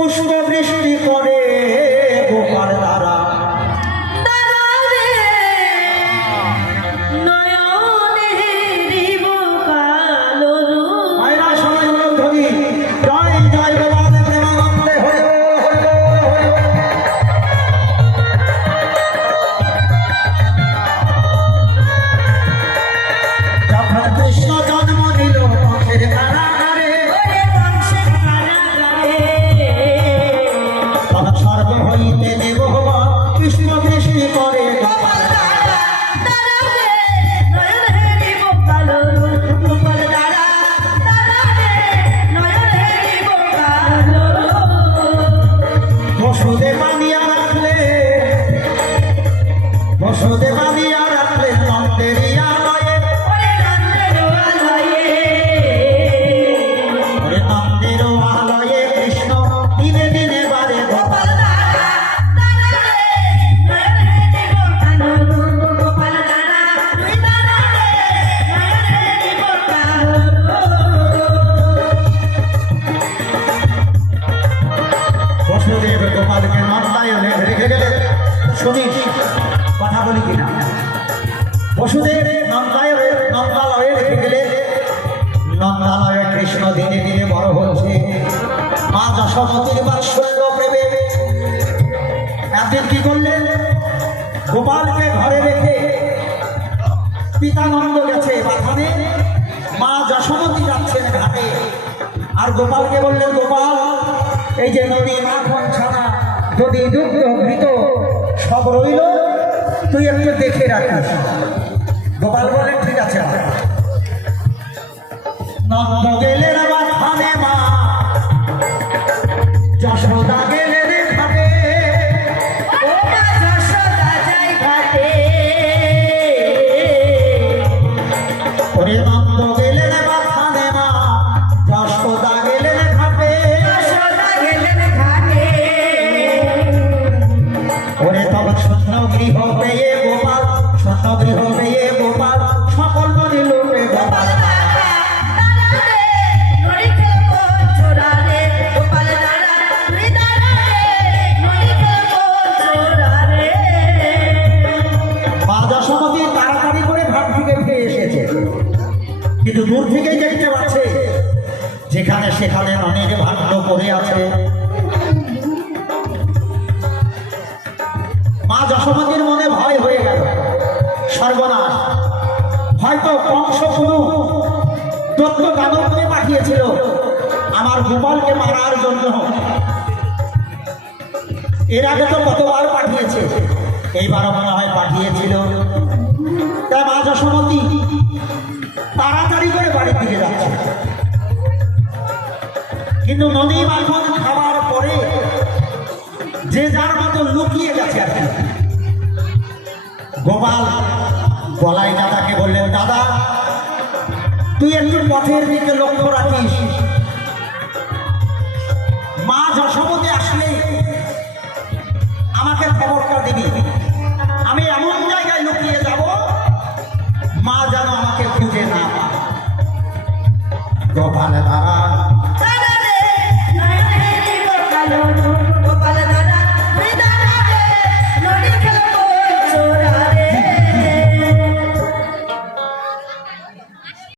পুষ্প বৃষ্টি করে গোপাল দ্বারা কথা বলি কিনা বসুদেব নন্দালয়ে রেখে গেলে নন্দালয়ে কৃষ্ণ দিনে দিনে বড় হচ্ছে মা যশোমতীর বাৎসল্য প্রেমে একদিন কি করলেন গোপালকে ঘরে রেখে পিতানন্দ গেছে বাগানে মা যশোমতী যাচ্ছেন ঘাটে আর গোপালকে বললেন গোপাল এই যে নদী মাখন ছানা যদি দুগ্ধ ঘৃত সব রইল তুই একটু দেখে রাখিস গোপাল বলেন ঠিক আছে নন্দ গেলেন আমার থানে মা যশোদা গেলেন ঘাটে ওরে নন্দ গেলেন আমার থানে মা যশোদা গেলেন ঘাটে ওরে তখন শূন্য গৃহ পেয়ে গোপাল শূন্য গৃহ পেয়ে গোপাল সকল নদী লোপে গোপাল তাড়াতাড়ি করে ঘাট থেকে ফিরে এসেছে কিন্তু দূর থেকেই দেখতে পাচ্ছে যেখানে সেখানে অনেক ভাগ্য পড়ে আছে মা যশোমতীর মনে ভয় হয়ে গেল সর্বনাশ হয়তো কংস কোনো দত্ত দানবকে পাঠিয়েছিল আমার গোপালকে মারার জন্য এর আগে তো কতবার পাঠিয়েছে এইবারও মনে হয় পাঠিয়েছিল তাই মা যশোমতী তাড়াতাড়ি করে বাড়ির দিকে যাচ্ছে কিন্তু নদী মাখন খাওয়ার পরে যে যার মতো লুকিয়ে গেছে আর কি গোপাল গলায় দাদাকে বললেন দাদা তুই একটু পথের দিকে লক্ষ্য রাখিস